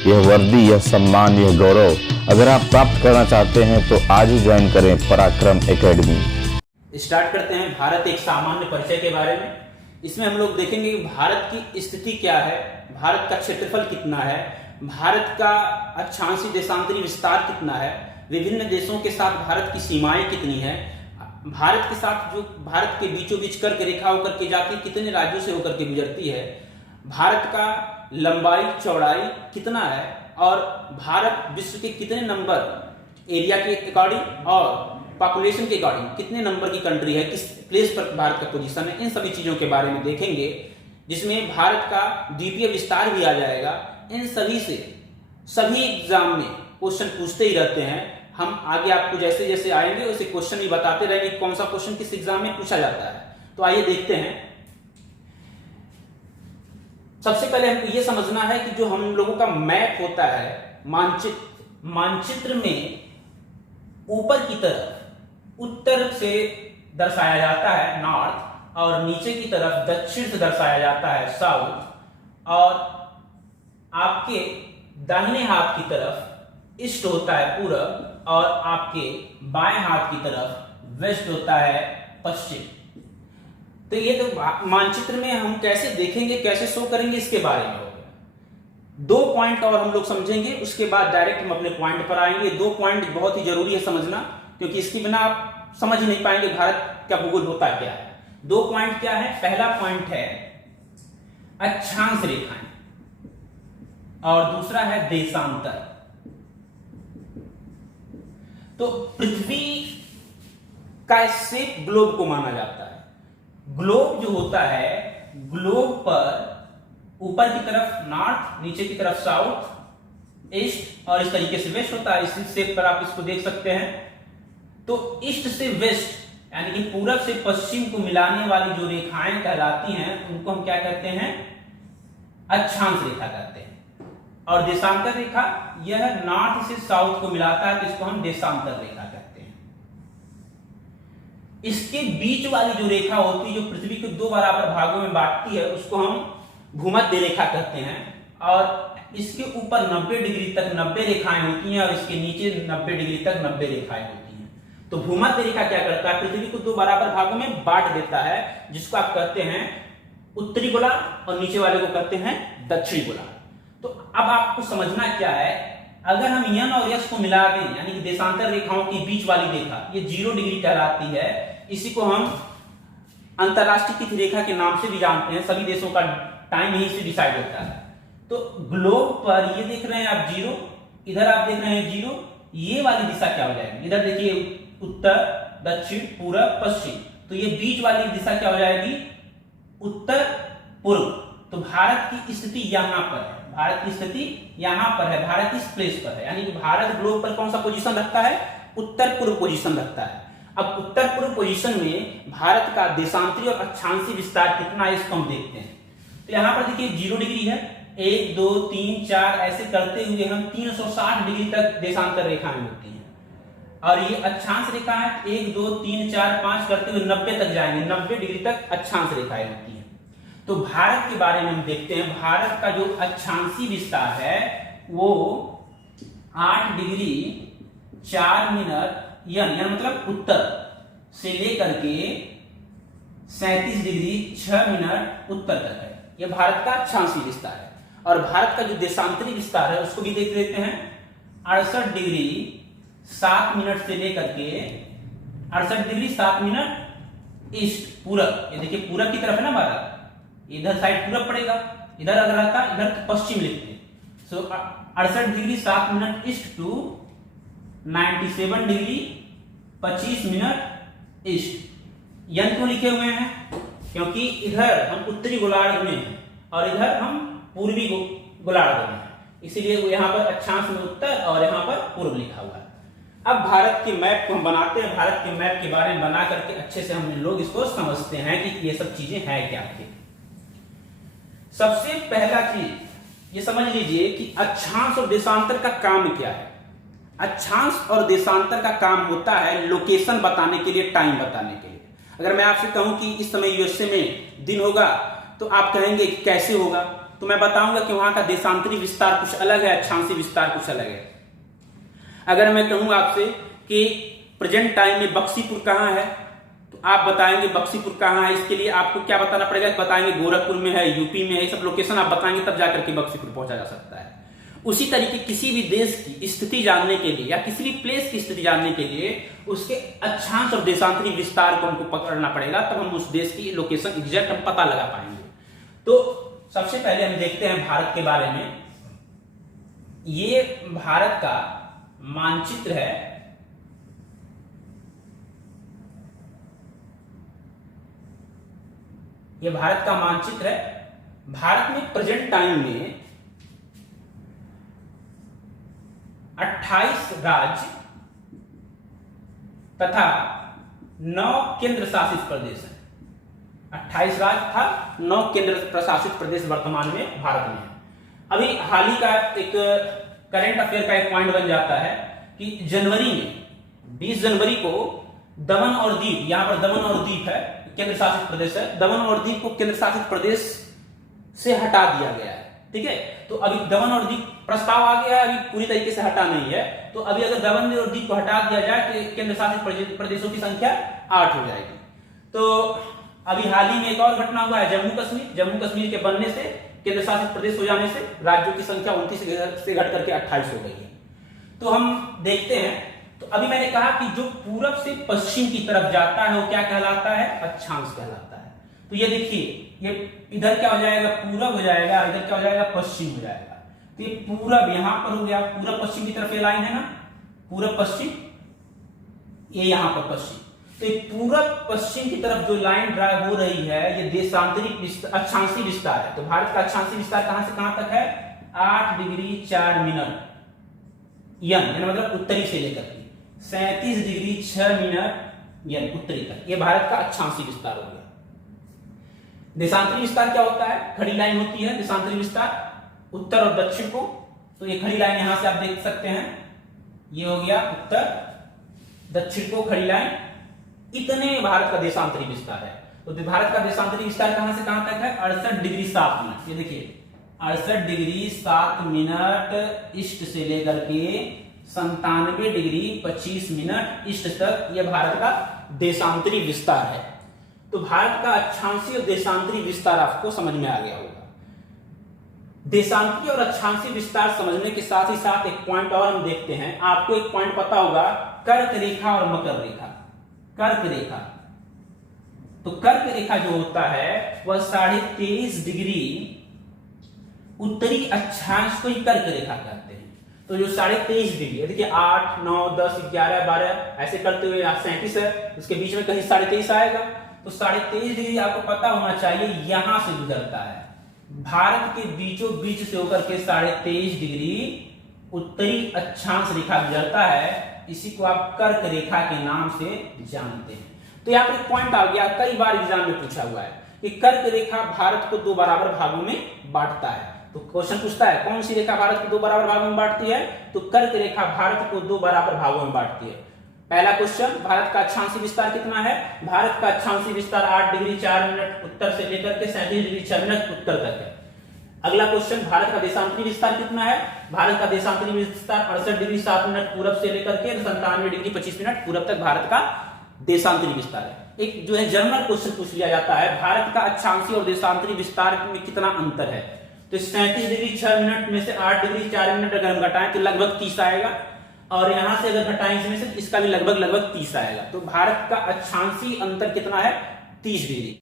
यह वर्दी, यह सम्मान, यह गौरव अगर आप प्राप्त करना चाहते हैं तो आज ही ज्वाइन करें पराक्रम एकेडमी। स्टार्ट करते हैं भारत एक सामान्य परिचय के बारे में। इसमें हम लोग देखेंगे कि भारत की स्थिति क्या है, भारत का क्षेत्रफल कितना है, भारत का अक्षांशीय देशांतरी विस्तार कितना है, विभिन्न देशों के साथ भारत की सीमाएं कितनी है, भारत के साथ जो भारत के बीचों बीच कर्क रेखा होकर के जाती है कितने राज्यों से होकर के गुजरती है, भारत का लंबाई चौड़ाई कितना है और भारत विश्व के कितने नंबर एरिया के अकॉर्डिंग और पॉपुलेशन के अकॉर्डिंग कितने नंबर की कंट्री है, किस प्लेस पर भारत का पोजीशन है, इन सभी चीजों के बारे में देखेंगे, जिसमें भारत का द्वीपीय विस्तार भी आ जाएगा। इन सभी से सभी एग्जाम में क्वेश्चन पूछते ही रहते हैं। हम आगे आपको जैसे जैसे आएंगे वैसे क्वेश्चन ही बताते रहेंगे कौन सा क्वेश्चन किस एग्जाम में पूछा जाता है। तो आइए देखते हैं। सबसे पहले हमको यह समझना है कि जो हम लोगों का मैप होता है, मानचित्र में ऊपर की तरफ उत्तर से दर्शाया जाता है नॉर्थ और नीचे की तरफ दक्षिण से दर्शाया जाता है साउथ, और आपके दाहिने हाथ की तरफ ईस्ट होता है पूरब और आपके बाएं हाथ की तरफ वेस्ट होता है पश्चिम। तो ये तो मानचित्र में हम कैसे देखेंगे, कैसे शो करेंगे, इसके बारे में हो गया। 2 पॉइंट और हम लोग समझेंगे, उसके बाद डायरेक्ट हम अपने पॉइंट पर आएंगे। 2 पॉइंट बहुत ही जरूरी है समझना, क्योंकि इसके बिना आप समझ ही नहीं पाएंगे भारत का भूगोल होता क्या है। 2 पॉइंट क्या है? पहला पॉइंट है अक्षांश रेखाएं और दूसरा है देशांतर। तो पृथ्वी का शेप ग्लोब को माना जाता है। ग्लोब जो होता है, ग्लोब पर ऊपर की तरफ नॉर्थ, नीचे की तरफ साउथ, ईस्ट और इस तरीके से वेस्ट होता है। इस शेप पर आप इसको देख सकते हैं। तो ईस्ट से वेस्ट यानी कि पूरब से पश्चिम को मिलाने वाली जो रेखाएं कहलाती हैं उनको हम क्या कहते हैं? अक्षांश रेखा कहते हैं। और देशांतर रेखा यह नॉर्थ से साउथ को मिलाता है, तो इसको हम देशांतर रेखा कहते हैं। इसके बीच वाली जो रेखा होती है, जो पृथ्वी को 2 बराबर भागों में बांटती है, उसको हम भूमध्य रेखा कहते हैं। और इसके ऊपर 90 डिग्री तक 90 रेखाएं होती हैं और इसके नीचे 90 डिग्री तक 90 रेखाएं होती हैं। तो भूमध्य रेखा क्या करता है? पृथ्वी को 2 बराबर भागों में बांट देता है, जिसको आप कहते हैं उत्तरी गोलार्ध और नीचे वाले को कहते हैं दक्षिणी गोलार्ध। तो अब आपको समझना क्या है, अगर हम यन और यस को मिला दें यानी कि देशांतर रेखाओं के बीच वाली रेखा, ये 0 डिग्री कहलाती है। इसी को हम अंतरराष्ट्रीय तिथि रेखा के नाम से भी जानते हैं। सभी देशों का टाइम यहीं से डिसाइड होता है। तो ग्लोब पर ये देख रहे हैं आप 0, इधर आप देख रहे हैं 0, ये वाली दिशा क्या हो जाएगी? इधर देखिए उत्तर, दक्षिण, पूरब, पश्चिम। तो ये बीच वाली दिशा क्या हो जाएगी? उत्तर पूर्व। तो भारत की स्थिति यहां पर है, भारत की स्थिति यहां पर है, भारत इस प्लेस पर है। यानी कि भारत ग्लोब पर कौन सा पोजीशन रखता है? उत्तर पूर्व पोजीशन रखता है। अब उत्तर पूर्व पोजीशन में भारत का देशांतरी और अक्षांशीय विस्तार कितना है, इसको हम देखते हैं। तो यहां पर देखिए 0 डिग्री है, 1 2 3 4 ऐसे करते हुए हम 360 डिग्री तक देशांतर रेखाएं होती हैं। और ये अक्षांश रेखा है, 1 2 3 4 5 करते हुए 90 तक जाएंगे, 90 डिग्री तक अक्षांश रेखाएं होती हैं। तो भारत के बारे में हम देखते हैं। भारत का जो अक्षांशीय विस्तार है वो 8 डिग्री 4 मिनट यन मतलब उत्तर से लेकर के 37 डिग्री 6 मिनट उत्तर तक है। यह भारत का अक्षांशीय विस्तार है। और भारत का जो देशांतरी विस्तार है उसको भी देख लेते हैं। 68 डिग्री 7 मिनट से लेकर के 68 डिग्री 7 मिनट ईस्ट पूरब। ये देखिए पूरब की तरफ है ना भारत, इधर साइड पूरब पड़ेगा, इधर अगर रहता इधर तो पश्चिम लिखते। So 68 degree 7 minute east to 97 degree 25 minute east. यन क्यों लिखे हुए हैं? क्योंकि इधर हम उत्तरी गोलार्ध में हैं और इधर हम पूर्वी गोलार्ध में हैं, इसीलिए वो यहाँ पर अक्षांश में उत्तर और यहाँ पर पूर्व लिखा हुआ है। अब भारत के मैप को हम बनाते हैं। भारत के मैप के बारे में बना करके अच्छे से हम लोग इसको समझते हैं कि ये सब चीजें हैं क्या थे। सबसे पहला चीज ये समझ लीजिए कि अक्षांश और देशांतर का काम क्या है। अक्षांश और देशांतर का काम होता है लोकेशन बताने के लिए, टाइम बताने के लिए। अगर मैं आपसे कहूं कि इस समय यूएसए में दिन होगा तो आप कहेंगे कैसे होगा? तो मैं बताऊंगा कि वहां का देशांतरी विस्तार कुछ अलग है, अक्षांशीय विस्तार कुछ अलग है। अगर मैं कहूं आपसे कि प्रेजेंट टाइम में बक्सीपुर कहाँ है, तो आप बताएंगे बक्सीपुर कहाँ है। इसके लिए आपको क्या बताना पड़ेगा, बताएंगे गोरखपुर में है, यूपी में है, ये सब लोकेशन आप बताएंगे, तब जाकर के बक्सीपुर पहुंचा जा सकता है। उसी तरीके किसी भी देश की स्थिति जानने के लिए या किसी भी प्लेस की स्थिति जानने के लिए उसके अक्षांश और देशांतरी विस्तार को हमको पकड़ना पड़ेगा, तब हम उस देश की लोकेशन एग्जैक्ट हम पता लगा पाएंगे। तो सबसे पहले हम देखते हैं भारत के बारे में। ये भारत का मानचित्र है। ये भारत का मानचित्र है। भारत में प्रेजेंट टाइम में 28 राज्य तथा 9 केंद्र शासित प्रदेश है। 28 राज्य था, 9 केंद्र प्रशासित प्रदेश वर्तमान में भारत में है। अभी हाल ही का एक करंट अफेयर का एक पॉइंट बन जाता है कि जनवरी में 20 जनवरी को दमन और दीव, यहां पर दमन और दीव है, केंद्र शासित प्रदेश है, दमन और दीव को केंद्र शासित प्रदेश से हटा दिया गया है। ठीक है, तो अभी दमन और दीव प्रस्ताव आ गया है, अभी पूरी तरीके से हटा नहीं है। तो अभी अगर दमन और दीव को हटा दिया जाए तो केंद्र शासित प्रदेशों की संख्या 8 हो जाएगी। तो अभी हाल ही में एक और घटना हुआ है, जम्मू कश्मीर के बनने से, केंद्र शासित प्रदेश हो जाने से राज्यों की संख्या 29 से घट करके 28 हो गई है। तो हम देखते हैं, तो अभी मैंने कहा कि जो पूरब से पश्चिम की तरफ जाता है वो क्या कहलाता है, अक्षांश कहलाता है। तो ये देखिए, ये इधर क्या हो जाएगा, पूरब हो जाएगा, इधर क्या हो जाएगा, पश्चिम हो जाएगा। तो ये पूरब यहां पर हो गया, पूरब पश्चिम की तरफ ये लाइन है ना, पूरब पश्चिम, ये यहां पर पश्चिम। तो ये पूरब पश्चिम की तरफ जो लाइन ड्रा हो रही है, ये देशांतरी अक्षांशीय विस्तार है। तो भारत का अक्षांशीय विस्तार कहां से कहां तक है, 8 डिग्री 4 मिनट यानी मतलब उत्तरी से लेकर के 37 डिग्री 6 मिनट यानी उत्तरी तक, ये भारत का अक्षांशीय विस्तार हो गया। देशांतरी विस्तार क्या होता है, खड़ी लाइन होती है देशांतरी विस्तार उत्तर और दक्षिण को। तो ये खड़ी लाइन यहां से आप देख सकते हैं, ये हो गया उत्तर, दक्षिण को खड़ी लाइन, इतने भारत का देशांतरी विस्तार है। तो भारत का देशांतरी विस्तार कहां से कहां तक है, 68 डिग्री 7 मिनट। ये देखिए 68 डिग्री 7 मिनट ईस्ट से लेकर के 97 डिग्री 25 मिनट ईस्ट तक, यह भारत का देशांतरी विस्तार है। तो भारत का अक्षांशीय और देशांतरी विस्तार आपको समझ में आ गया होगा। देशांतरी और अक्षांशीय विस्तार समझने के साथ ही साथ एक पॉइंट और हम देखते हैं। आपको एक पॉइंट पता होगा, कर्क रेखा और मकर रेखा। कर्क रेखा, तो कर्क रेखा जो होता है वह 23.5 डिग्री उत्तरी अक्षांश को ही कर्क रेखा कहते हैं। तो जो 23.5 डिग्री, देखिए 8, 9, 10, 11, 12 ऐसे करते हुए 37 है, उसके बीच में कहीं 23.5 आएगा। तो 23.5 डिग्री आपको पता होना चाहिए यहां से गुजरता है, भारत के बीचों बीच से होकर के 23.5 डिग्री उत्तरी अक्षांश रेखा गुजरता है। इसी को आप कर्क रेखा के नाम से जानते हैं। तो यहाँ पर एक पॉइंट आ गया, कई बार एग्जाम में पूछा हुआ है कि कर्क रेखा भारत को 2 बराबर भागों में बांटता है। तो क्वेश्चन पूछता है कौन सी रेखा भारत को 2 बराबर भागों में बांटती है, तो कर्क रेखा भारत को 2 बराबर भागों में बांटती है। पहला क्वेश्चन, भारत का अक्षांशीय विस्तार कितना है, भारत का अक्षांशीय विस्तार 8 डिग्री 4 मिनट उत्तर से लेकर के 37 डिग्री 6 मिनट उत्तर तक है। अगला क्वेश्चन, भारत का देशांतरी विस्तार कितना है, भारत का देशांतरी विस्तार 68 डिग्री 7 मिनट पूरब से लेकर के 97 डिग्री 25 मिनट पूरब तक भारत का देशांतरी विस्तार है। एक जो है जनरल क्वेश्चन पूछ लिया जाता है, भारत का अक्षांशीय और देशांतरी विस्तार में कितना अंतर है। तो 37 डिग्री 6 मिनट में से 8 डिग्री 4 मिनट अगर हम घटाएं तो लगभग 30 आएगा, और यहां से अगर घटाएं इसमें से इसका भी लगभग 30 आएगा। तो भारत का अक्षांशीय अंतर कितना है, 30 डिग्री।